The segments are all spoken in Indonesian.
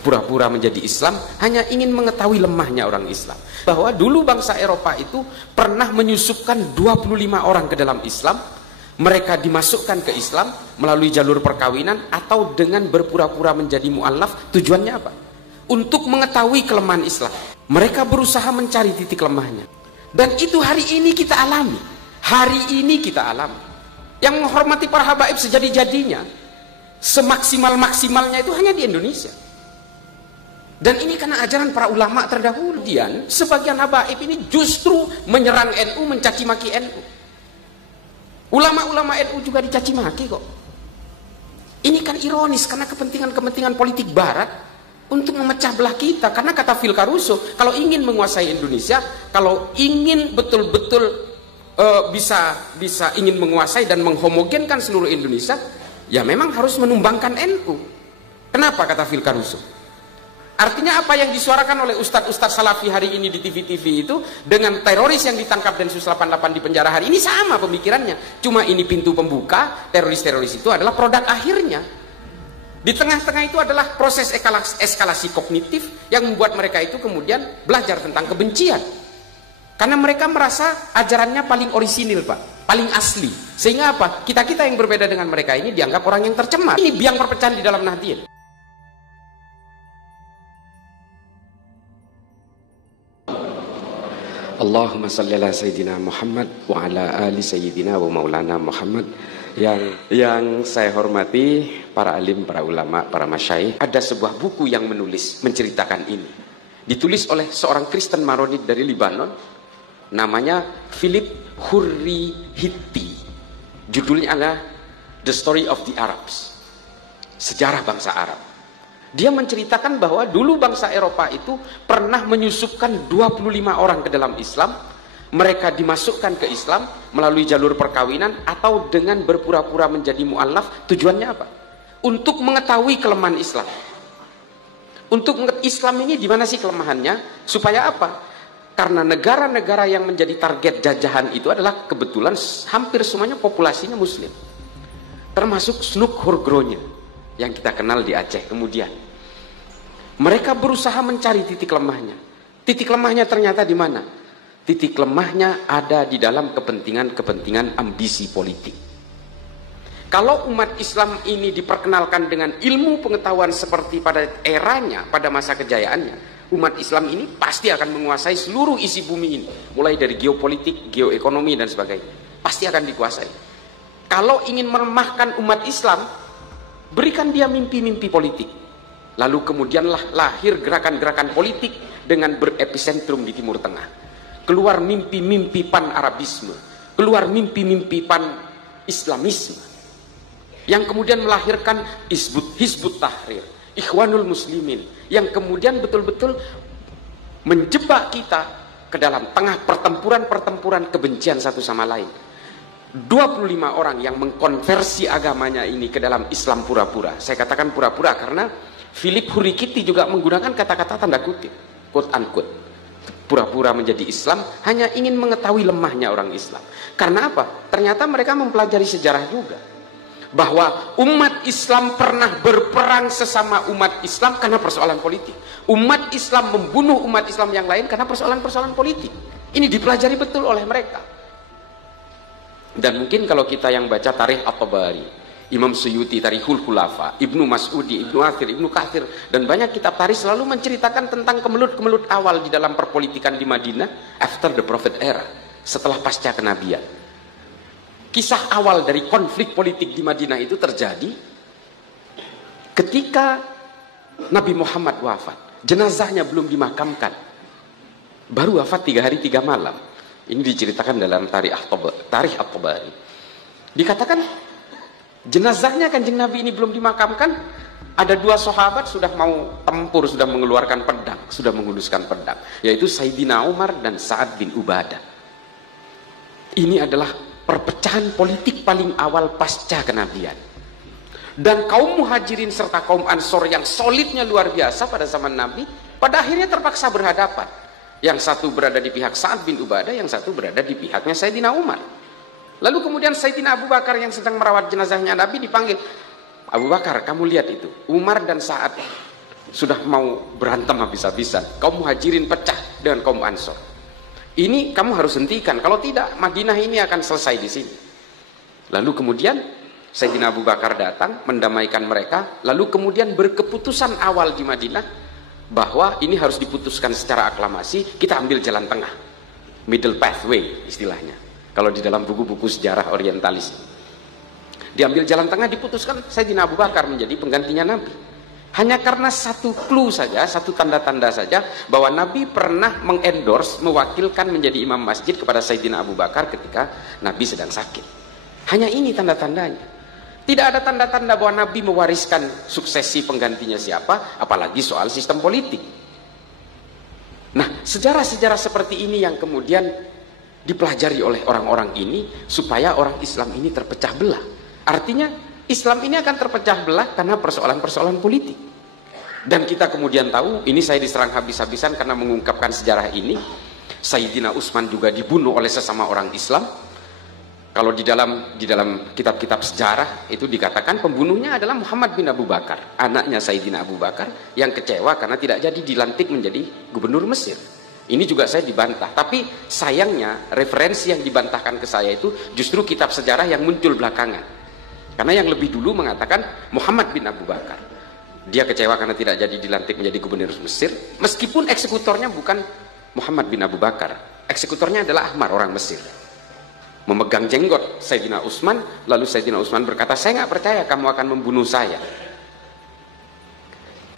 pura-pura menjadi Islam hanya ingin mengetahui lemahnya orang Islam. Bahwa dulu bangsa Eropa itu pernah menyusupkan 25 orang ke dalam Islam. Mereka dimasukkan ke Islam melalui jalur perkawinan atau dengan berpura-pura menjadi mu'allaf. Tujuannya apa? Untuk mengetahui kelemahan Islam. Mereka berusaha mencari titik lemahnya. Dan itu hari ini kita alami. Hari ini kita alami. Yang menghormati para habaib sejadi-jadinya, semaksimal-maksimalnya itu hanya di Indonesia. Dan ini karena ajaran para ulama terdahulu. Dan sebagian habaib ini justru menyerang NU, mencaci maki NU. Ulama-ulama NU juga dicaci maki kok. Ini kan ironis karena kepentingan-kepentingan politik barat untuk memecah belah kita. Karena kata Phil Caruso, kalau ingin menguasai Indonesia, kalau ingin betul-betul bisa ingin menguasai dan menghomogenkan seluruh Indonesia, ya memang harus menumbangkan NU. Kenapa kata Phil Caruso? Artinya apa yang disuarakan oleh ustadz-ustadz salafi hari ini di TV-TV itu dengan teroris yang ditangkap Densus 88 di penjara hari ini sama pemikirannya. Cuma ini pintu pembuka, teroris-teroris itu adalah produk akhirnya. Di tengah-tengah itu adalah proses eskalasi kognitif yang membuat mereka itu kemudian belajar tentang kebencian. Karena mereka merasa ajarannya paling orisinil, Pak, paling asli. Sehingga apa? Kita-kita yang berbeda dengan mereka ini dianggap orang yang tercemar. Ini biang perpecahan di dalam Nahdien. Allahumma salli ala Sayyidina Muhammad wa ala ali Sayyidina wa maulana Muhammad. Yang saya hormati para alim, para ulama, para masyaikh, ada sebuah buku yang menceritakan ini. Ditulis oleh seorang Kristen Maronit dari Libanon, namanya Philip Hurri-Hitti. Judulnya adalah The Story of the Arabs, sejarah bangsa Arab. Dia menceritakan bahwa dulu bangsa Eropa itu pernah menyusupkan 25 orang ke dalam Islam. Mereka dimasukkan ke Islam melalui jalur perkawinan atau dengan berpura-pura menjadi mu'allaf. Tujuannya apa? Untuk mengetahui kelemahan Islam. Untuk Islam ini di mana sih kelemahannya? Supaya apa? Karena negara-negara yang menjadi target jajahan itu adalah kebetulan hampir semuanya populasinya Muslim. Termasuk Snuk Hurgronya yang kita kenal di Aceh. Kemudian mereka berusaha mencari titik lemahnya. Titik lemahnya ternyata di mana? Titik lemahnya ada di dalam kepentingan ambisi politik. Kalau umat Islam ini diperkenalkan dengan ilmu pengetahuan seperti pada eranya, pada masa kejayaannya, umat Islam ini pasti akan menguasai seluruh isi bumi ini, mulai dari geopolitik, geoekonomi dan sebagainya. Pasti akan dikuasai. Kalau ingin melemahkan umat Islam, berikan dia mimpi-mimpi politik. Lalu kemudianlah lahir gerakan-gerakan politik dengan berepisentrum di Timur Tengah. Keluar mimpi-mimpi pan-Arabisme, keluar mimpi-mimpi pan-Islamisme, yang kemudian melahirkan Hizbut Tahrir, Ikhwanul Muslimin, yang kemudian betul-betul menjebak kita ke dalam tengah pertempuran-pertempuran kebencian satu sama lain. 25 orang yang mengkonversi agamanya ini ke dalam Islam pura-pura. Saya katakan pura-pura karena Philip Hurri-Hitti juga menggunakan kata-kata tanda kutip, quote unquote. Pura-pura menjadi Islam hanya ingin mengetahui lemahnya orang Islam. Karena apa? Ternyata mereka mempelajari sejarah juga, bahwa umat Islam pernah berperang sesama umat Islam karena persoalan politik. Umat Islam membunuh umat Islam yang lain karena persoalan-persoalan politik. Ini dipelajari betul oleh mereka. Dan mungkin kalau kita yang baca Tarikh At-Tabari, Imam Suyuti, Tarikhul Khulafa, Ibnu Mas'udi, Ibnu Athir, Ibnu Kathir, dan banyak kitab tarikh selalu menceritakan tentang kemelut-kemelut awal di dalam perpolitikan di Madinah after the Prophet era, setelah pasca kenabian. Kisah awal dari konflik politik di Madinah itu terjadi ketika Nabi Muhammad wafat. Jenazahnya belum dimakamkan, baru wafat 3 hari 3 malam. Ini diceritakan dalam Tarikh At-Tabari. Dikatakan jenazahnya Kanjeng Nabi ini belum dimakamkan, ada 2 sahabat sudah mau tempur, sudah mengeluarkan pedang, sudah menghunuskan pedang, yaitu Sayyidina Umar dan Sa'ad bin Ubadah. Ini adalah perpecahan politik paling awal pasca kenabian. Dan kaum Muhajirin serta kaum Ansor yang solidnya luar biasa pada zaman Nabi, pada akhirnya terpaksa berhadapan. Yang satu berada di pihak Sa'ad bin Ubadah, yang satu berada di pihaknya Sayyidina Umar. Lalu kemudian Sayyidina Abu Bakar yang sedang merawat jenazahnya Nabi dipanggil, Abu Bakar, kamu lihat itu, Umar dan Sa'ad sudah mau berantem habis-habisan. Kaum Muhajirin pecah dengan kaum Ansor. Ini kamu harus hentikan, kalau tidak Madinah ini akan selesai di sini. Lalu kemudian Sayyidina Abu Bakar datang mendamaikan mereka, lalu kemudian berkeputusan awal di Madinah bahwa ini harus diputuskan secara aklamasi, kita ambil jalan tengah, middle pathway istilahnya kalau di dalam buku-buku sejarah orientalis. Diambil jalan tengah, diputuskan Sayyidina Abu Bakar menjadi penggantinya Nabi. Hanya karena satu clue saja, satu tanda-tanda saja bahwa Nabi pernah mengendorse, mewakilkan menjadi imam masjid kepada Sayyidina Abu Bakar ketika Nabi sedang sakit. Hanya ini tanda-tandanya. Tidak ada tanda-tanda bahwa Nabi mewariskan suksesi penggantinya siapa, apalagi soal sistem politik. Nah, sejarah-sejarah seperti ini yang kemudian dipelajari oleh orang-orang ini supaya orang Islam ini terpecah belah. Artinya Islam ini akan terpecah belah karena persoalan-persoalan politik. Dan kita kemudian tahu, ini saya diserang habis-habisan karena mengungkapkan sejarah ini. Sayyidina Utsman juga dibunuh oleh sesama orang Islam. Kalau di dalam kitab-kitab sejarah itu dikatakan pembunuhnya adalah Muhammad bin Abu Bakar, anaknya Sayyidina Abu Bakar, yang kecewa karena tidak jadi dilantik menjadi gubernur Mesir. Ini juga saya dibantah, tapi sayangnya referensi yang dibantahkan ke saya itu justru kitab sejarah yang muncul belakangan. Karena yang lebih dulu mengatakan Muhammad bin Abu Bakar, dia kecewa karena tidak jadi dilantik menjadi gubernur Mesir, meskipun eksekutornya bukan Muhammad bin Abu Bakar, eksekutornya adalah Ahmar, orang Mesir. Memegang jenggot Sayyidina Utsman, lalu Sayyidina Utsman berkata, saya nggak percaya kamu akan membunuh saya.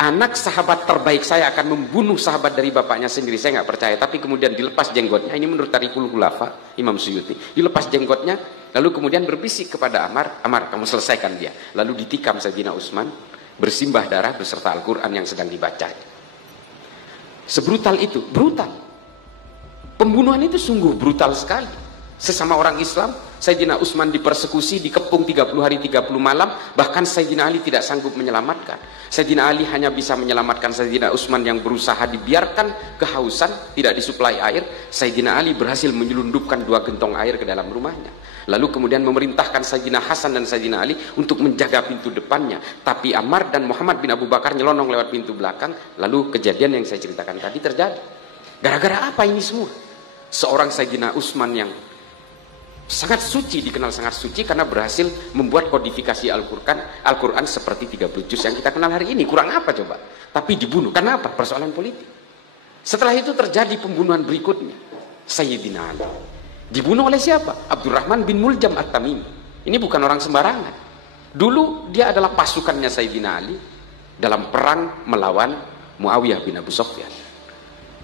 Anak sahabat terbaik saya akan membunuh sahabat dari bapaknya sendiri, saya nggak percaya. Tapi kemudian dilepas jenggotnya, ini menurut Tarikhul Khulafa Imam Suyuti, dilepas jenggotnya, lalu kemudian berbisik kepada Ammar, Ammar kamu selesaikan dia. Lalu ditikam Sayyidina Utsman, bersimbah darah beserta Al-Quran yang sedang dibaca. Sebrutal itu, brutal. Pembunuhan itu sungguh brutal sekali. Sesama orang Islam, Sayyidina Utsman dipersekusi, dikepung 30 hari 30 malam, bahkan Sayyidina Ali tidak sanggup menyelamatkan. Sayyidina Ali hanya bisa menyelamatkan Sayyidina Utsman yang berusaha dibiarkan kehausan, tidak disuplai air. Sayyidina Ali berhasil menyelundupkan 2 gentong air ke dalam rumahnya. Lalu kemudian memerintahkan Sayyidina Hasan dan Sayyidina Ali untuk menjaga pintu depannya. Tapi Ammar dan Muhammad bin Abu Bakar nyelonong lewat pintu belakang. Lalu kejadian yang saya ceritakan tadi terjadi. Gara-gara apa ini semua? Seorang Sayyidina Utsman yang sangat suci, dikenal sangat suci karena berhasil membuat kodifikasi Al-Quran seperti 30 juz yang kita kenal hari ini. Kurang apa coba? Tapi dibunuh. Karena apa? Persoalan politik. Setelah itu terjadi pembunuhan berikutnya. Sayyidina Ali dibunuh oleh siapa? Abdurrahman bin Muljam At-Tamimi. Ini bukan orang sembarangan. Dulu dia adalah pasukannya Sayyidina Ali dalam perang melawan Muawiyah bin Abu Sufyan.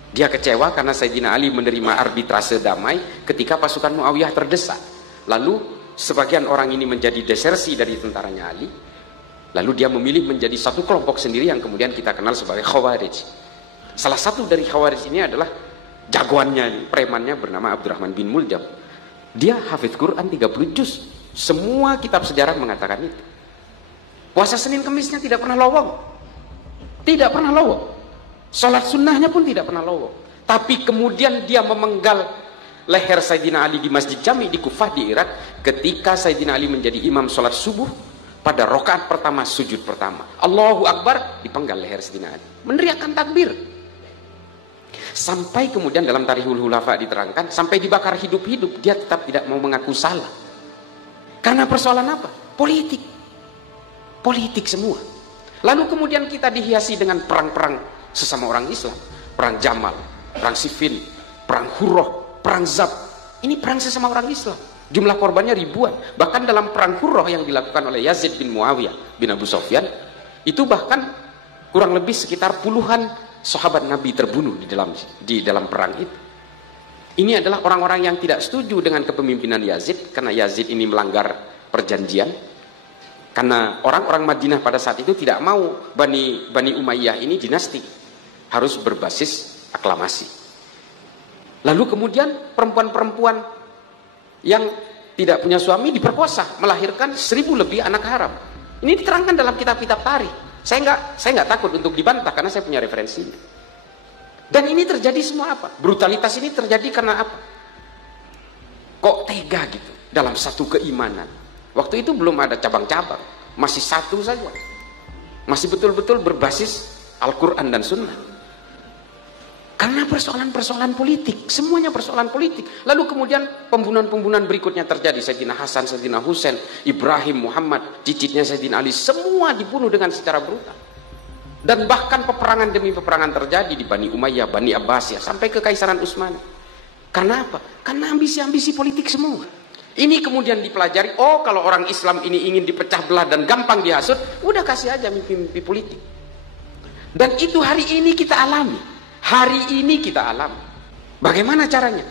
Dia kecewa karena Sayyidina Ali menerima arbitrase damai ketika pasukan Muawiyah terdesak. Lalu sebagian orang ini menjadi desersi dari tentaranya Ali. Lalu dia memilih menjadi satu kelompok sendiri yang kemudian kita kenal sebagai Khawarij. Salah satu dari Khawarij ini adalah jagoannya, premannya bernama Abdurrahman bin Muljam. Dia hafidz Quran 30 juz. Semua kitab sejarah mengatakan itu. Puasa Senin Kemisnya tidak pernah lowong. Tidak pernah lowong. Sholat sunnahnya pun tidak pernah lowong. Tapi kemudian dia memenggal leher Sayyidina Ali di Masjid Jami di Kufah di Irak ketika Sayyidina Ali menjadi imam sholat subuh pada rakaat pertama sujud pertama. Allahu Akbar, dipenggal leher Sayyidina Ali. Meneriakkan takbir. Sampai kemudian dalam Tarikhul Khulafa diterangkan, sampai dibakar hidup-hidup, dia tetap tidak mau mengaku salah. Karena persoalan apa? Politik. Politik semua. Lalu kemudian kita dihiasi dengan perang-perang sesama orang Islam, perang Jamal, perang Siffin, perang Hurrah, perang Zab. Ini perang sesama orang Islam, jumlah korbannya ribuan. Bahkan dalam perang Hurrah yang dilakukan oleh Yazid bin Muawiyah bin Abu Sufyan, itu bahkan kurang lebih sekitar puluhan sahabat Nabi terbunuh di dalam perang itu. Ini adalah orang-orang yang tidak setuju dengan kepemimpinan Yazid, karena Yazid ini melanggar perjanjian. Karena orang-orang Madinah pada saat itu tidak mau Bani Umayyah ini dinasti, harus berbasis aklamasi. Lalu kemudian perempuan-perempuan yang tidak punya suami diperkosa, melahirkan 1000 lebih anak haram. Ini diterangkan dalam kitab-kitab tarikh. Saya nggak takut untuk dibantah karena saya punya referensinya. Dan ini terjadi semua apa? Brutalitas ini terjadi karena apa? Kok tega gitu dalam satu keimanan? Waktu itu belum ada cabang-cabang, masih satu saja. Masih betul-betul berbasis Al-Quran dan Sunnah. Karena persoalan-persoalan politik, semuanya persoalan politik. Lalu kemudian pembunuhan-pembunuhan berikutnya terjadi. Sayyidina Hasan, Sayyidina Husain, Ibrahim, Muhammad, cicitnya Sayyidina Ali, semua dibunuh dengan secara brutal. Dan bahkan peperangan demi peperangan terjadi di Bani Umayyah, Bani Abbasiyah, sampai ke Kekaisaran Utsmani. Karena apa? Karena ambisi-ambisi politik semua. Ini kemudian dipelajari, oh kalau orang Islam ini ingin dipecah belah dan gampang dihasut, udah kasih aja mimpi-mimpi politik. Dan itu hari ini kita alami. Hari ini kita alami. Bagaimana caranya?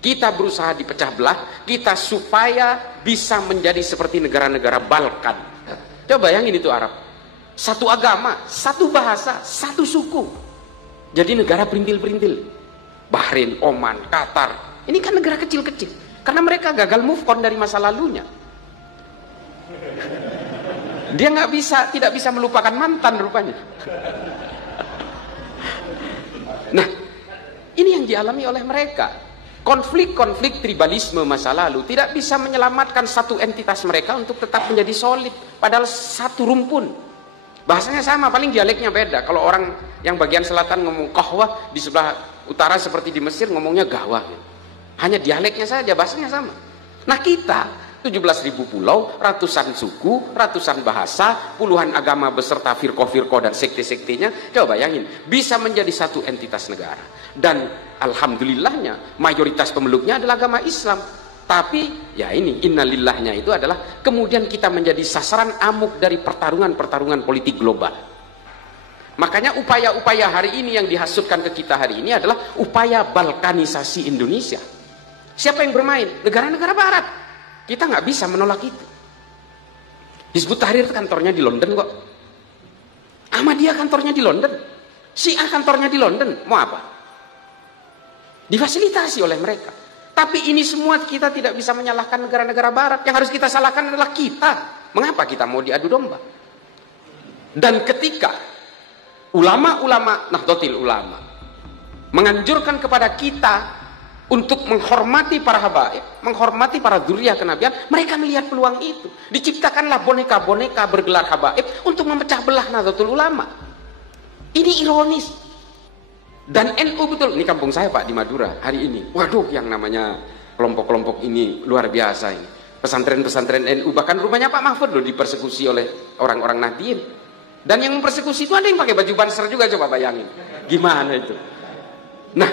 Kita berusaha dipecah belah, kita supaya bisa menjadi seperti negara-negara Balkan. Coba bayangin itu Arab. Satu agama, satu bahasa, satu suku. Jadi negara perintil-perintil. Bahrain, Oman, Qatar. Ini kan negara kecil-kecil. Karena mereka gagal move on dari masa lalunya. Dia tidak bisa melupakan mantan rupanya. Nah, ini yang dialami oleh mereka. Konflik-konflik tribalisme masa lalu tidak bisa menyelamatkan satu entitas mereka untuk tetap menjadi solid. Padahal satu rumpun. Bahasanya sama, paling dialeknya beda. Kalau orang yang bagian selatan ngomong kahwah, di sebelah utara seperti di Mesir ngomongnya gawah. Hanya dialeknya saja, bahasanya sama. Nah kita 17.000 pulau, ratusan suku, ratusan bahasa, puluhan agama beserta firqah-firqah dan sekte-sektenya. Coba bayangin, bisa menjadi satu entitas negara. Dan alhamdulillahnya mayoritas pemeluknya adalah agama Islam. Tapi ya ini innalillahnya itu adalah kemudian kita menjadi sasaran amuk dari pertarungan-pertarungan politik global. Makanya upaya-upaya hari ini yang dihasutkan ke kita hari ini adalah upaya balkanisasi Indonesia. Siapa yang bermain? Negara-negara barat. Kita nggak bisa menolak itu. Hizbut Tahrir kantornya di London kok. Ahmadiyah kantornya di London. Syiah kantornya di London. Mau apa? Difasilitasi oleh mereka. Tapi ini semua kita tidak bisa menyalahkan negara-negara barat. Yang harus kita salahkan adalah kita. Mengapa kita mau diadu domba? Dan ketika ulama-ulama Nahdlatul Ulama menganjurkan kepada kita untuk menghormati para habaib, menghormati para dzurriyyah kenabian, mereka melihat peluang itu. Diciptakanlah boneka-boneka bergelar habaib untuk memecah belah Nahdlatul Ulama. Ini ironis. Dan NU betul, ini kampung saya Pak di Madura hari ini. Waduh, yang namanya kelompok-kelompok ini luar biasa ini. Pesantren-pesantren NU, bahkan rumahnya Pak Mahfud loh dipersekusi oleh orang-orang Nahdien. Dan yang mempersekusi itu ada yang pakai baju banser juga, coba bayangin. Gimana itu? Nah,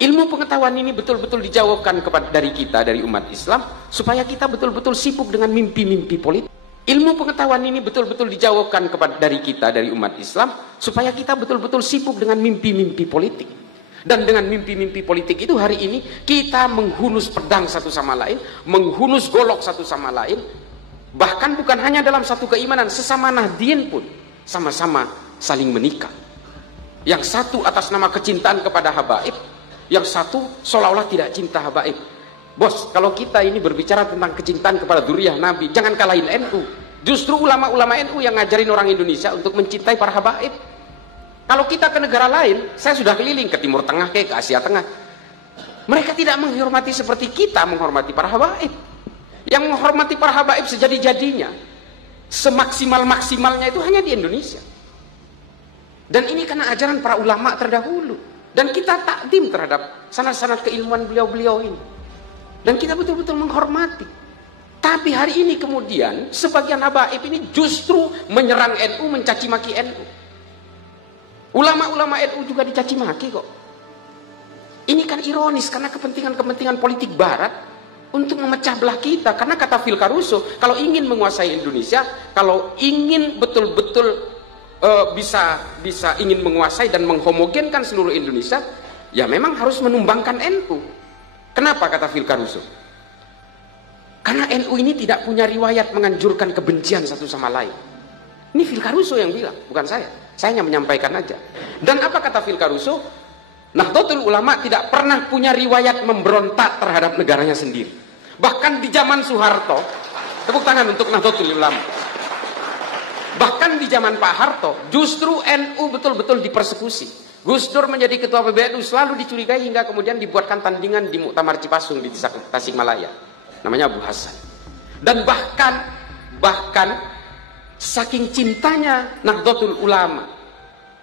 ilmu pengetahuan ini betul-betul dijauhkan dari kita, dari umat Islam, supaya kita betul-betul sibuk dengan mimpi-mimpi politik. Ilmu pengetahuan ini betul-betul dijauhkan dari kita, dari umat Islam, supaya kita betul-betul sibuk dengan mimpi-mimpi politik. Dan dengan mimpi-mimpi politik itu hari ini kita menghunus pedang satu sama lain, menghunus golok satu sama lain, bahkan bukan hanya dalam satu keimanan, sesama Nahdien pun sama-sama saling menikah. Yang satu atas nama kecintaan kepada habaib, yang satu seolah-olah tidak cinta habaib. Bos, kalau kita ini berbicara tentang kecintaan kepada dzurriyyah Nabi, jangan kalahin NU. Justru ulama-ulama NU yang ngajarin orang Indonesia untuk mencintai para habaib. Kalau kita ke negara lain, saya sudah keliling ke Timur Tengah, ke Asia Tengah, mereka tidak menghormati seperti kita menghormati para habaib. Yang menghormati para habaib sejadi-jadinya, semaksimal-maksimalnya itu hanya di Indonesia. Dan ini karena ajaran para ulama terdahulu. Dan kita takdim terhadap sanad-sanad keilmuan beliau-beliau ini. Dan kita betul-betul menghormati. Tapi hari ini kemudian sebagian habaib ini justru menyerang NU, mencaci maki NU. Ulama-ulama NU juga dicaci maki kok. Ini kan ironis karena kepentingan-kepentingan politik barat untuk memecah belah kita. Karena kata Phil Caruso, kalau ingin menguasai Indonesia, kalau ingin betul-betul bisa ingin menguasai dan menghomogenkan seluruh Indonesia, ya memang harus menumbangkan NU. Kenapa kata Phil Caruso? Karena NU ini tidak punya riwayat menganjurkan kebencian satu sama lain. Ini Phil Caruso yang bilang, bukan saya. Saya hanya menyampaikan aja. Dan apa kata Phil Caruso? Nahdlatul Ulama tidak pernah punya riwayat memberontak terhadap negaranya sendiri. Bahkan di zaman Soeharto, tepuk tangan untuk Nahdlatul Ulama. Bahkan di zaman Pak Harto, justru NU betul-betul dipersekusi. Gus Dur menjadi ketua PBNU selalu dicurigai hingga kemudian dibuatkan tandingan di Muktamar Cipasung di Tasikmalaya. Namanya Abu Hasan. Dan bahkan saking cintanya Nahdlatul Ulama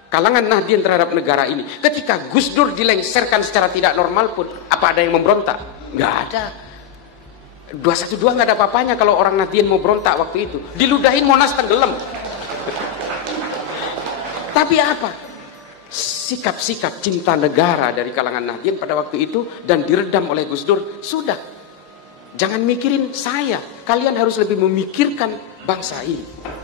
kalangan Nahdien terhadap negara ini. Ketika Gus Dur dilengsarkan secara tidak normal pun, apa ada yang memberontak? Nggak ada. 212 nggak ada apa-apanya kalau orang Nahdien mau berontak waktu itu. Diludahin Monas tenggelam. Tapi apa? Sikap-sikap cinta negara dari kalangan Nahdien pada waktu itu dan diredam oleh Gus Dur. Sudah, jangan mikirin saya, kalian harus lebih memikirkan bangsa ini.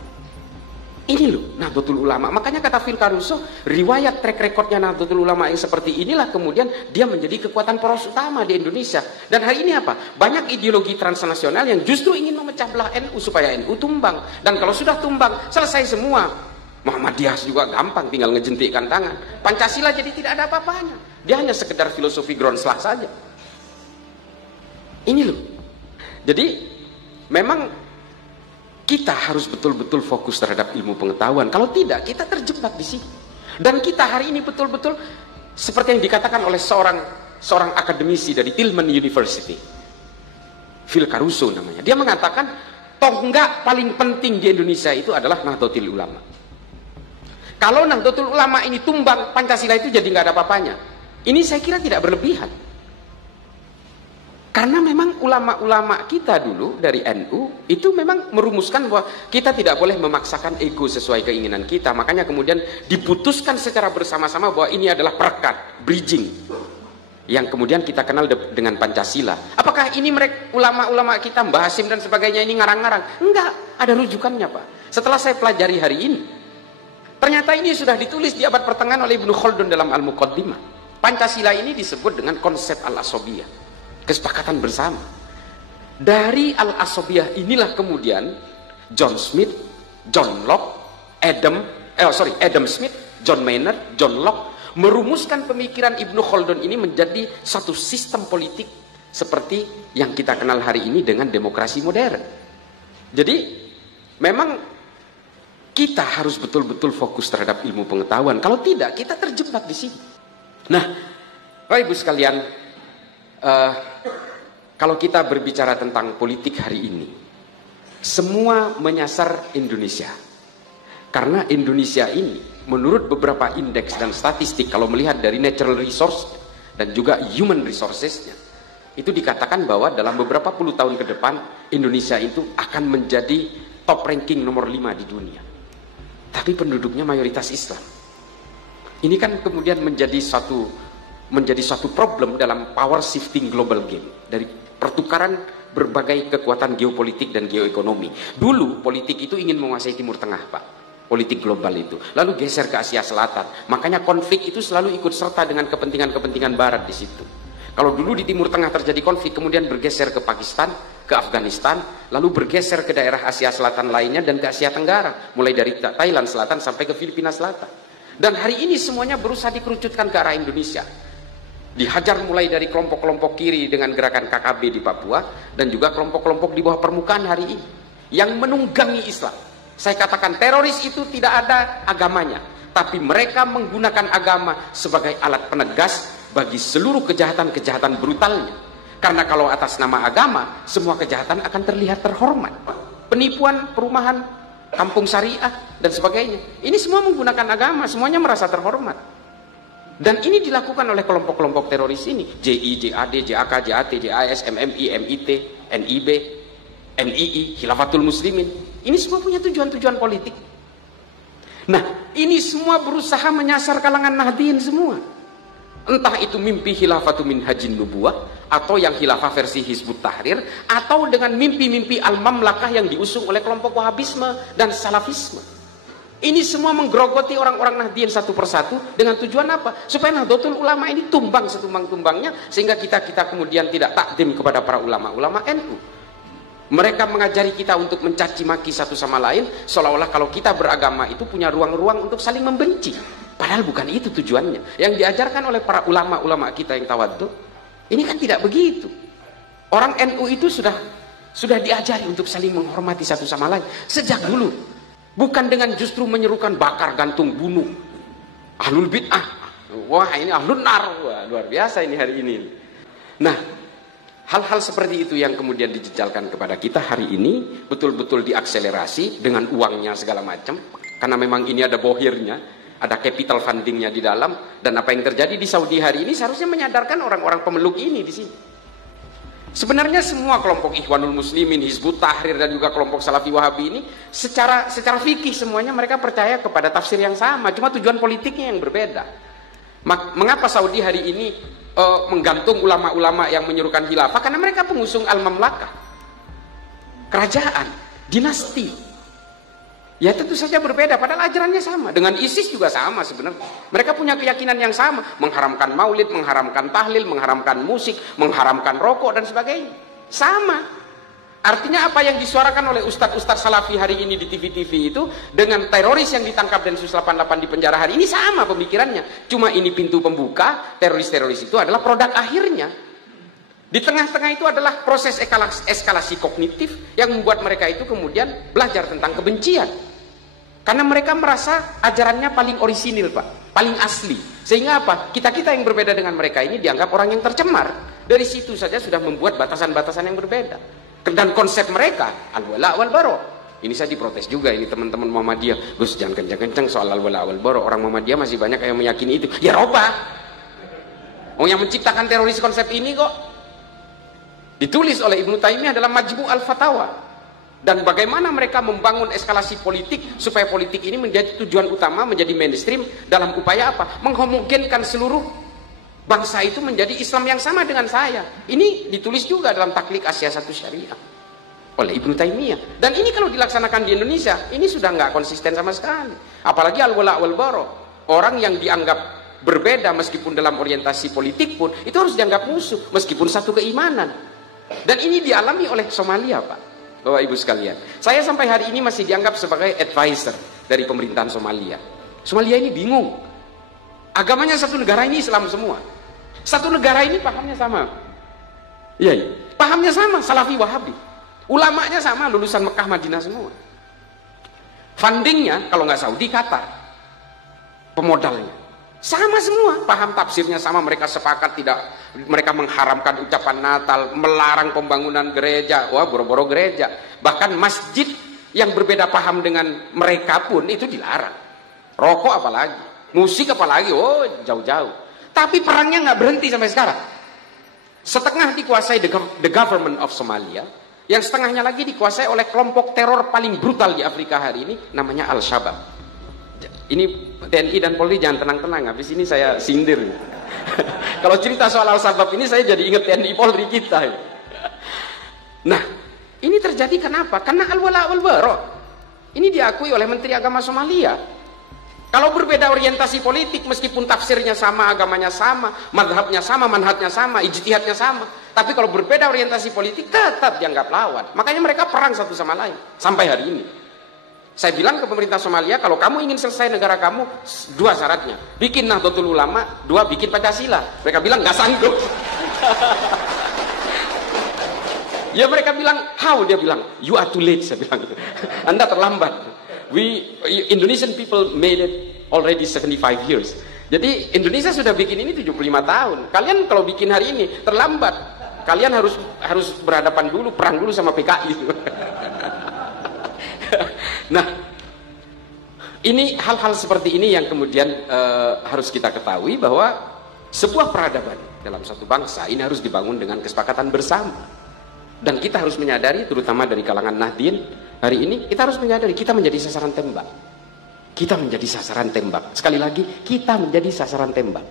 Ini loh Nahdlatul Ulama. Makanya kata Phil Caruso, riwayat track recordnya Nahdlatul Ulama yang seperti inilah kemudian dia menjadi kekuatan poros utama di Indonesia. Dan hari ini apa? Banyak ideologi transnasional yang justru ingin memecah belah NU supaya NU tumbang. Dan kalau sudah tumbang, selesai semua. Muhammadiyah juga gampang, tinggal ngejentikkan tangan. Pancasila jadi tidak ada apa-apanya. Dia hanya sekedar filosofi Gronslah saja. Ini loh. Jadi memang kita harus betul-betul fokus terhadap ilmu pengetahuan. Kalau tidak, kita terjebak di sini. Dan kita hari ini betul-betul seperti yang dikatakan oleh seorang akademisi dari Tillman University, Phil Caruso namanya. Dia mengatakan tonggak paling penting di Indonesia itu adalah Nahdlatul Ulama. Kalau Nahdlatul Ulama ini tumbang, Pancasila itu jadi nggak ada apa-apanya. Ini saya kira tidak berlebihan. Karena memang ulama-ulama kita dulu dari NU itu memang merumuskan bahwa kita tidak boleh memaksakan ego sesuai keinginan kita. Makanya kemudian diputuskan secara bersama-sama bahwa ini adalah perekat, bridging, yang kemudian kita kenal dengan Pancasila. Apakah ini mereka ulama-ulama kita, Mbah Hasim dan sebagainya ini ngarang-ngarang? Enggak, ada rujukannya Pak. Setelah saya pelajari hari ini, ternyata ini sudah ditulis di abad pertengahan oleh Ibnu Khaldun dalam Al-Muqaddimah. Pancasila ini disebut dengan konsep Al-Asobiyah, kesepakatan bersama. Dari Al-Asobiyah inilah kemudian John Smith, John Locke, Adam Smith, John Maynard, John Locke merumuskan pemikiran Ibnu Khaldun ini menjadi satu sistem politik seperti yang kita kenal hari ini dengan demokrasi modern. Jadi memang kita harus betul-betul fokus terhadap ilmu pengetahuan. Kalau tidak, kita terjebak di sini. Nah, Bapak Ibu sekalian, kalau kita berbicara tentang politik hari ini, semua menyasar Indonesia. Karena Indonesia ini, menurut beberapa indeks dan statistik, kalau melihat dari natural resource dan juga human resources-nya, itu dikatakan bahwa dalam beberapa puluh tahun ke depan, Indonesia itu akan menjadi top ranking nomor 5 di dunia. Tapi penduduknya mayoritas Islam. Ini kan kemudian menjadi suatu problem dalam power shifting global game, dari pertukaran berbagai kekuatan geopolitik dan geoekonomi. Dulu politik itu ingin menguasai Timur Tengah Pak, politik global itu, lalu geser ke Asia Selatan. Makanya konflik itu selalu ikut serta dengan kepentingan-kepentingan Barat di situ. Kalau dulu di Timur Tengah terjadi konflik, kemudian bergeser ke Pakistan, ke Afghanistan, lalu bergeser ke daerah Asia Selatan lainnya dan ke Asia Tenggara, mulai dari Thailand Selatan sampai ke Filipina Selatan. Dan hari ini semuanya berusaha dikerucutkan ke arah Indonesia. Dihajar mulai dari kelompok-kelompok kiri dengan gerakan KKB di Papua, dan juga kelompok-kelompok di bawah permukaan hari ini yang menunggangi Islam. Saya katakan teroris itu tidak ada agamanya, tapi mereka menggunakan agama sebagai alat penegas bagi seluruh kejahatan-kejahatan brutalnya. Karena kalau atas nama agama, semua kejahatan akan terlihat terhormat. Penipuan, perumahan, kampung syariah, dan sebagainya. Ini semua menggunakan agama, semuanya merasa terhormat. Dan ini dilakukan oleh kelompok-kelompok teroris ini. JI, JAD, JAK, JAT, JAS, MMI, MIT, NIB, NII, Khilafatul Muslimin. Ini semua punya tujuan-tujuan politik. Nah, ini semua berusaha menyasar kalangan Nahdien semua. Entah itu mimpi khilafatu min hajin nubuwah, atau yang khilafah versi Hizbut Tahrir, atau dengan mimpi-mimpi al-mamlakah yang diusung oleh kelompok Wahabisme dan Salafisme. Ini semua menggerogoti orang-orang Nahdien satu persatu dengan tujuan apa? Supaya Nahdlatul Ulama ini tumbang setumbang-tumbangnya, sehingga kita kemudian tidak takdim kepada para ulama-ulama NU. Mereka mengajari kita untuk mencaci maki satu sama lain, seolah-olah kalau kita beragama itu punya ruang-ruang untuk saling membenci. Padahal bukan itu tujuannya. Yang diajarkan oleh para ulama-ulama kita yang tawadhu, ini kan tidak begitu. Orang NU itu sudah diajari untuk saling menghormati satu sama lain sejak dulu. Bukan dengan justru menyerukan bakar, gantung, bunuh. Ahlul bid'ah. Wah, ini ahlun nar. Wah, luar biasa ini hari ini. Nah, hal-hal seperti itu yang kemudian dijejalkan kepada kita hari ini, betul-betul diakselerasi dengan uangnya segala macam. Karena memang ini ada bohirnya. ada capital fundingnya di dalam, dan apa yang terjadi di Saudi hari ini seharusnya menyadarkan orang-orang pemeluk ini di sini. Sebenarnya semua kelompok Ikhwanul Muslimin, Hizbut Tahrir, dan juga kelompok Salafi Wahabi ini secara fikih semuanya mereka percaya kepada tafsir yang sama, cuma tujuan politiknya yang berbeda. Mengapa Saudi hari ini menggantung ulama-ulama yang menyerukan khilafah? Karena mereka pengusung al-mamlakah, kerajaan, dinasti. Ya tentu saja berbeda, padahal ajarannya sama. Dengan ISIS juga sama sebenarnya. Mereka punya keyakinan yang sama, mengharamkan maulid, mengharamkan tahlil, mengharamkan musik, mengharamkan rokok dan sebagainya. Sama. Artinya apa yang disuarakan oleh ustadz-ustadz salafi hari ini di TV-TV itu dengan teroris yang ditangkap Densus 88 di penjara hari ini sama pemikirannya. Cuma ini pintu pembuka, teroris-teroris itu adalah produk akhirnya. Di tengah-tengah itu adalah proses eskalasi kognitif yang membuat mereka itu kemudian belajar tentang kebencian. Karena mereka merasa ajarannya paling orisinil, Pak, paling asli. Sehingga apa? Kita-kita yang berbeda dengan mereka ini dianggap orang yang tercemar. Dari situ saja sudah membuat batasan-batasan yang berbeda. Dan konsep mereka al-wala wal-bara. Ini saya diprotes juga ini teman-teman Muhammadiyah. Gus, jangan kencang-kencang soal al-wala wal-bara. Orang Muhammadiyah masih banyak yang meyakini itu. Ya roba. Oh, yang menciptakan teroris konsep ini kok ditulis oleh Ibnu Taimiyah dalam Majmu' al-Fatawa. Dan bagaimana mereka membangun eskalasi politik supaya politik ini menjadi tujuan utama, menjadi mainstream dalam upaya apa? Menghomogенkan seluruh bangsa itu menjadi Islam yang sama dengan saya. Ini ditulis juga dalam Takhliq As-Siyasatu Syariah oleh Ibnu Taimiyah. Dan ini kalau dilaksanakan di Indonesia, ini sudah nggak konsisten sama sekali. Apalagi al-wala wal-bara. Orang yang dianggap berbeda meskipun dalam orientasi politik pun itu harus dianggap musuh meskipun satu keimanan. Dan ini dialami oleh Somalia, Pak. Bapak Ibu sekalian, saya sampai hari ini masih dianggap sebagai advisor dari pemerintahan Somalia. Somalia ini bingung. Agamanya satu negara ini Islam semua. Satu negara ini pahamnya sama. Iya, iya. Pahamnya sama, Salafi Wahabi. Ulamanya sama, lulusan Mekah Madinah semua. Fundingnya kalau nggak Saudi, Qatar. Pemodalnya sama semua, paham tafsirnya sama, mereka sepakat tidak, mereka mengharamkan ucapan Natal, melarang pembangunan gereja, wah boro-boro gereja, bahkan masjid yang berbeda paham dengan mereka pun itu dilarang, rokok apalagi, musik apalagi, oh jauh-jauh. Tapi perangnya nggak berhenti sampai sekarang, setengah dikuasai the government of Somalia, yang setengahnya lagi dikuasai oleh kelompok teror paling brutal di Afrika hari ini, namanya Al-Shabaab. Ini TNI dan Polri jangan tenang-tenang, habis ini saya sindir. Kalau cerita soal Al-Shabaab ini saya jadi ingat TNI Polri kita. Nah, ini terjadi kenapa? Karena al-wala wal-bara. Ini diakui oleh Menteri Agama Somalia. Kalau berbeda orientasi politik, meskipun tafsirnya sama, agamanya sama, madhabnya sama, manhajnya sama, ijtihadnya sama, tapi kalau berbeda orientasi politik tetap dianggap lawan. Makanya mereka perang satu sama lain sampai hari ini. Saya bilang ke pemerintah Somalia, kalau kamu ingin selesai negara kamu, dua syaratnya, bikin Nahdlatul Ulama, dua bikin Pancasila. Mereka bilang nggak sanggup. Ya mereka bilang, how? Dia bilang, you are too late. Saya bilang, Anda terlambat. Indonesian people made it already 75 years. Jadi Indonesia sudah bikin ini 75 tahun. Kalian kalau bikin hari ini terlambat. Kalian harus berhadapan dulu, perang dulu sama PKI. Nah, ini hal-hal seperti ini yang kemudian harus kita ketahui bahwa sebuah peradaban dalam satu bangsa ini harus dibangun dengan kesepakatan bersama. Dan kita harus menyadari, terutama dari kalangan Nahdien hari ini, kita harus menyadari kita menjadi sasaran tembak. Kita menjadi sasaran tembak. Sekali lagi, kita menjadi sasaran tembak.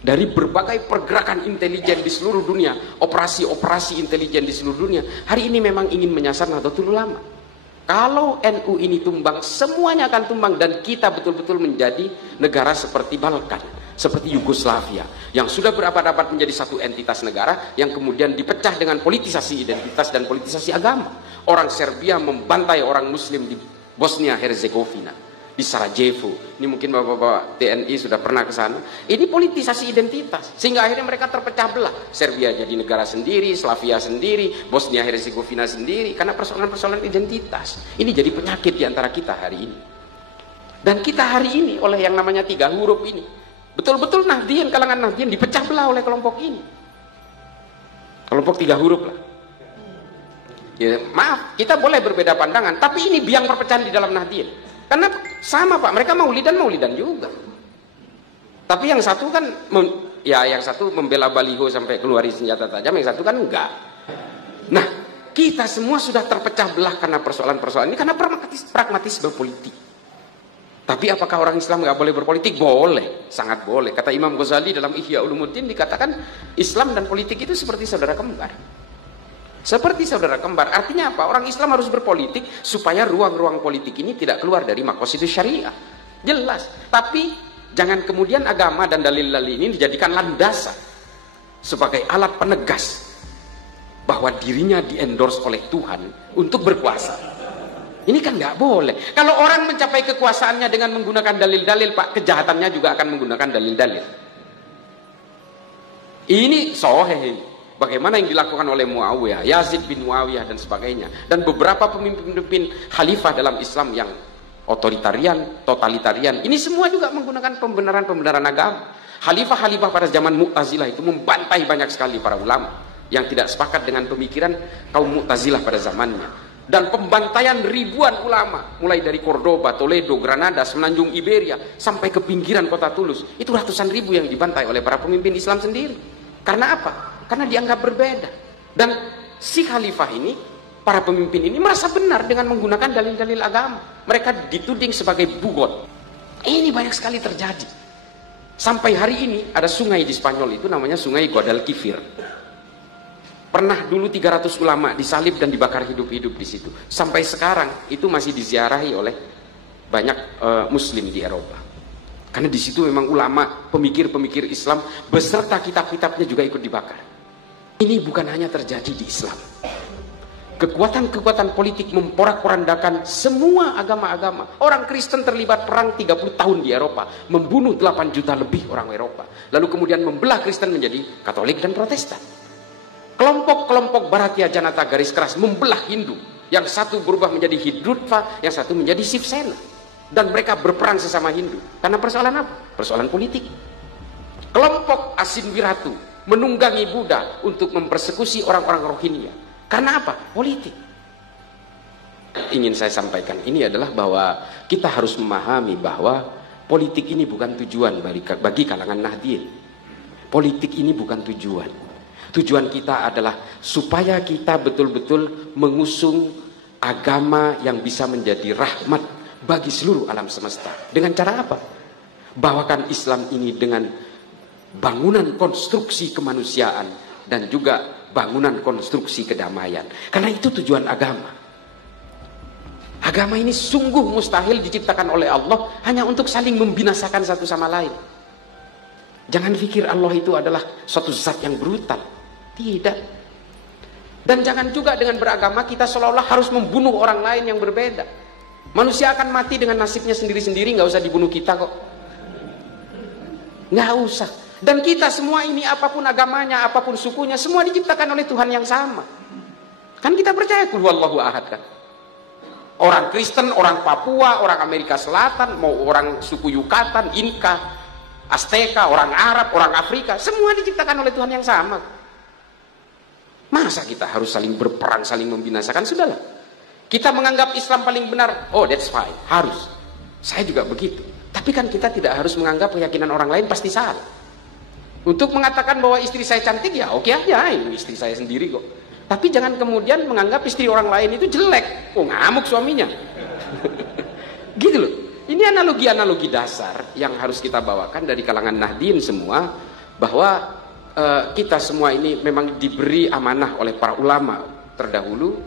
Dari berbagai pergerakan intelijen di seluruh dunia, operasi-operasi intelijen di seluruh dunia, hari ini memang ingin menyasar Nahdlatul Ulama. Kalau NU ini tumbang, semuanya akan tumbang, dan kita betul-betul menjadi negara seperti Balkan, seperti Yugoslavia, yang sudah berabad-abad menjadi satu entitas negara yang kemudian dipecah dengan politisasi identitas dan politisasi agama. Orang Serbia membantai orang Muslim di Bosnia Herzegovina, di Sarajevo. Ini mungkin bapak-bapak TNI sudah pernah ke sana. Ini politisasi identitas, sehingga akhirnya mereka terpecah belah. Serbia jadi negara sendiri, Slavia sendiri, Bosnia Herzegovina sendiri, karena persoalan-persoalan identitas. Ini jadi penyakit di antara kita hari ini. Dan kita hari ini oleh yang namanya 3 huruf ini, betul-betul Nahdien, kalangan Nahdien dipecah belah oleh kelompok ini. Kelompok 3 huruf lah. Ya, maaf, kita boleh berbeda pandangan, tapi ini biang perpecahan di dalam Nahdien. Karena sama Pak, mereka maulidan juga. Tapi yang satu kan, yang satu membela baliho sampai keluarin senjata tajam, yang satu kan enggak. Nah, kita semua sudah terpecah belah karena persoalan-persoalan ini, karena pragmatisme politik. Tapi apakah orang Islam nggak boleh berpolitik? Boleh, sangat boleh. Kata Imam Ghazali dalam Ihya Ulumuddin, dikatakan Islam dan politik itu seperti saudara kembar. Seperti saudara kembar. Artinya apa? Orang Islam harus berpolitik supaya ruang-ruang politik ini tidak keluar dari maqasid syariah. Jelas. Tapi jangan kemudian agama dan dalil-dalil ini dijadikan landasan sebagai alat penegas bahwa dirinya di-endorse oleh Tuhan untuk berkuasa. Ini kan nggak boleh. Kalau orang mencapai kekuasaannya dengan menggunakan dalil-dalil, Pak, kejahatannya juga akan menggunakan dalil-dalil. Ini sahih. Bagaimana yang dilakukan oleh Muawiyah, Yazid bin Muawiyah dan sebagainya, dan beberapa pemimpin-pemimpin khalifah dalam Islam yang otoritarian, totalitarian. Ini semua juga menggunakan pembenaran-pembenaran agama. Khalifah-khalifah pada zaman Mu'tazilah itu membantai banyak sekali para ulama yang tidak sepakat dengan pemikiran kaum Mu'tazilah pada zamannya. Dan pembantaian ribuan ulama, mulai dari Cordoba, Toledo, Granada, Semenanjung Iberia, sampai ke pinggiran kota Tulus. Itu ratusan ribu yang dibantai oleh para pemimpin Islam sendiri. Karena apa? Karena dianggap berbeda. Dan si khalifah ini, para pemimpin ini merasa benar dengan menggunakan dalil-dalil agama. Mereka dituding sebagai bugot. Ini banyak sekali terjadi. Sampai hari ini ada sungai di Spanyol itu namanya Sungai Guadalquivir. Pernah dulu 300 ulama disalib dan dibakar hidup-hidup di situ. Sampai sekarang itu masih diziarahi oleh banyak muslim di Eropa. Karena di situ memang ulama, pemikir-pemikir Islam beserta kitab-kitabnya juga ikut dibakar. Ini bukan hanya terjadi di Islam. Kekuatan-kekuatan politik memporak-porandakan semua agama-agama. Orang Kristen terlibat perang 30 tahun di Eropa, membunuh 8 juta lebih orang Eropa. Lalu kemudian membelah Kristen menjadi Katolik dan Protestan. Kelompok-kelompok Bharatiya Janata garis keras membelah Hindu. Yang satu berubah menjadi Hindutva, yang satu menjadi Shivsena. Dan mereka berperang sesama Hindu. Karena persoalan apa? Persoalan politik. Kelompok Asin Wiratu menunggangi Buddha untuk mempersekusi orang-orang Rohingya. Karena apa? Politik. Ingin saya sampaikan ini adalah bahwa kita harus memahami bahwa politik ini bukan tujuan bagi kalangan Nahdien. Politik ini bukan tujuan. Tujuan kita adalah supaya kita betul-betul mengusung agama yang bisa menjadi rahmat bagi seluruh alam semesta. Dengan cara apa? Bawakan Islam ini dengan bangunan konstruksi kemanusiaan dan juga bangunan konstruksi kedamaian. Karena itu tujuan agama. Agama ini sungguh mustahil diciptakan oleh Allah hanya untuk saling membinasakan satu sama lain. Jangan pikir Allah itu adalah suatu zat yang brutal. Tidak. Dan jangan juga dengan beragama kita seolah-olah harus membunuh orang lain yang berbeda. Manusia akan mati dengan nasibnya sendiri-sendiri, nggak usah dibunuh kita kok. Nggak usah. Dan kita semua ini apapun agamanya, apapun sukunya, semua diciptakan oleh Tuhan yang sama. Kan kita percaya Qul huwallahu ahad kan. Orang Kristen, orang Papua, orang Amerika Selatan, mau orang suku Yucatan, Inka, Azteka, orang Arab, orang Afrika, semua diciptakan oleh Tuhan yang sama. Masa kita harus saling berperang, saling membinasakan? Sudahlah. Kita menganggap Islam paling benar, oh that's fine, harus. Saya juga begitu. Tapi kan kita tidak harus menganggap keyakinan orang lain pasti salah. Untuk mengatakan bahwa istri saya cantik, ya oke aja, ini istri saya sendiri kok. Tapi jangan kemudian menganggap istri orang lain itu jelek. Oh ngamuk suaminya. Gitu loh. Ini analogi-analogi dasar yang harus kita bawakan dari kalangan Nahdien semua, bahwa kita semua ini memang diberi amanah oleh para ulama terdahulu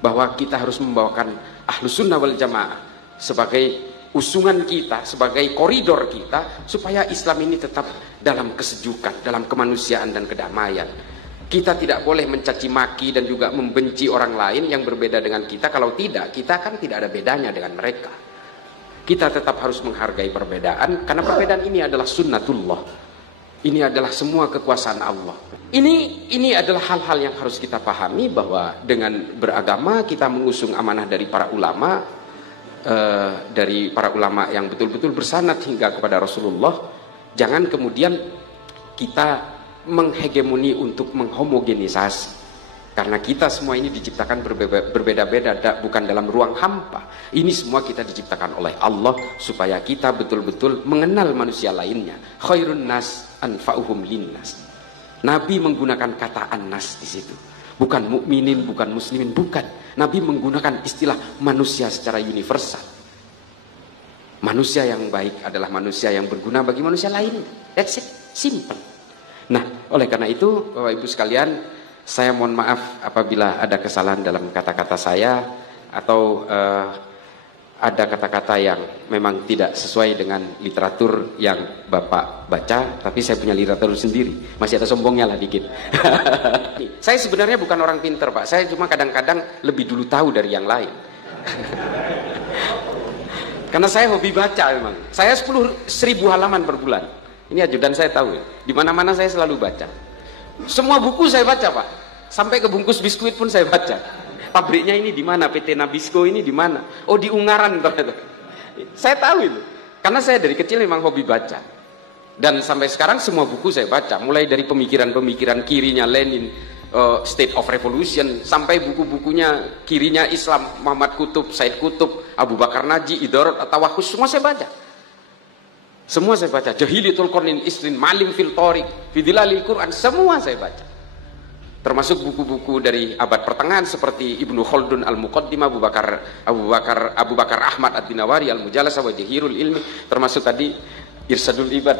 bahwa kita harus membawakan Ahlus Sunnah wal Jamaah sebagai usungan kita, sebagai koridor kita, supaya Islam ini tetap dalam kesejukan, dalam kemanusiaan dan kedamaian. Kita tidak boleh mencaci maki dan juga membenci orang lain yang berbeda dengan kita. Kalau tidak, kita kan tidak ada bedanya dengan mereka. Kita tetap harus menghargai perbedaan, karena perbedaan ini adalah sunnatullah. Ini adalah semua kekuasaan Allah. Ini adalah hal-hal yang harus kita pahami, bahwa dengan beragama kita mengusung amanah dari para ulama, yang betul-betul bersanad hingga kepada Rasulullah. Jangan kemudian kita menghegemoni untuk menghomogenisasi. Karena kita semua ini diciptakan berbeda-beda, bukan dalam ruang hampa. Ini semua kita diciptakan oleh Allah supaya kita betul-betul mengenal manusia lainnya. Khairun nas anfa'uhum linnas. Nabi menggunakan kata annas di situ. Bukan mukminin, bukan muslimin, bukan. Nabi menggunakan istilah manusia secara universal. Manusia yang baik adalah manusia yang berguna bagi manusia lain. That's it, simple. Nah, oleh karena itu, Bapak Ibu sekalian, saya mohon maaf apabila ada kesalahan dalam kata-kata saya atau ada kata-kata yang memang tidak sesuai dengan literatur yang Bapak baca, tapi saya punya literatur sendiri. Masih ada sombongnya lah dikit. Saya sebenarnya bukan orang pinter, Pak. Saya cuma kadang-kadang lebih dulu tahu dari yang lain. Karena saya hobi baca memang. Saya 10.000 halaman per bulan. Ini ajudan saya tahu. Di mana-mana saya selalu baca. Semua buku saya baca, Pak. Sampai ke bungkus biskuit pun saya baca. Pabriknya ini di mana? PT Nabisco ini di mana? Oh, di Ungaran ternyata. Saya tahu itu. Karena saya dari kecil memang hobi baca. Dan sampai sekarang semua buku saya baca. Mulai dari pemikiran-pemikiran kirinya Lenin, State of Revolution, sampai buku-bukunya kirinya Islam, Muhammad Kutub, Said Kutub, Abu Bakar Naji, Idarat, At-Tawahus, semua saya baca. Semua saya baca. Jahiliyatul Qarnin Islin, Malim fil Tariq, Fidilalil Quran, semua saya baca. Termasuk buku-buku dari abad pertengahan seperti Ibnu Khaldun Al-Muqaddimah, Abu Bakar Ahmad Ad-Dinawari Al-Mujalasa wa Jahirul Ilmi, termasuk tadi Irsadul Ibad.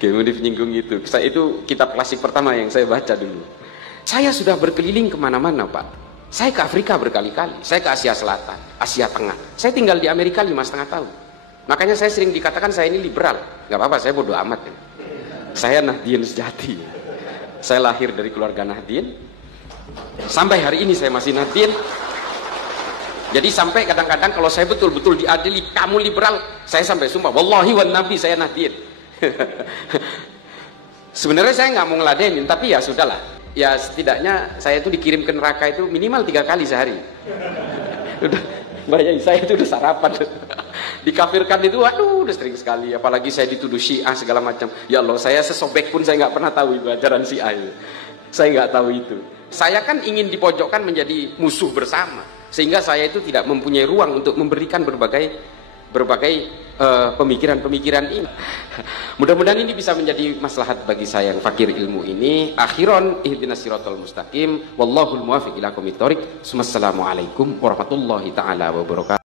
Kemudian nyinggung itu. Itu kitab klasik pertama yang saya baca dulu. Saya sudah berkeliling kemana-mana, Pak. Saya ke Afrika berkali-kali, saya ke Asia Selatan, Asia Tengah. Saya tinggal di Amerika 5,5 tahun. Makanya saya sering dikatakan saya ini liberal. Gak apa-apa, saya bodoh amat. Saya Nahdien sejati. Saya lahir dari keluarga Nahdien. Sampai hari ini saya masih Nahdien. Jadi sampai kadang-kadang kalau saya betul-betul diadili, kamu liberal, saya sampai sumpah, wallahi wan nabi saya Nahdien. Sebenarnya saya nggak mau ngeladenin, tapi ya sudahlah. Ya setidaknya saya itu dikirim ke neraka itu minimal 3 kali sehari. Udah, bayangin saya itu udah sarapan. Dikafirkan itu, waduh, udah sering sekali. Apalagi saya dituduh Syiah segala macam. Ya Allah, saya sesobek pun saya nggak pernah tahu itu ajaran Syiah itu. Saya nggak tahu itu. Saya kan ingin dipojokkan menjadi musuh bersama, sehingga saya itu tidak mempunyai ruang untuk memberikan berbagai pemikiran-pemikiran ini. Mudah-mudahan ini bisa menjadi maslahat bagi saya yang fakir ilmu ini. Akhiron, ihdinas siratal mustaqim. Wallahul muwaffiq ila aqwamit thoriq. Wassalamualaikum warahmatullahi taala wabarakatuh.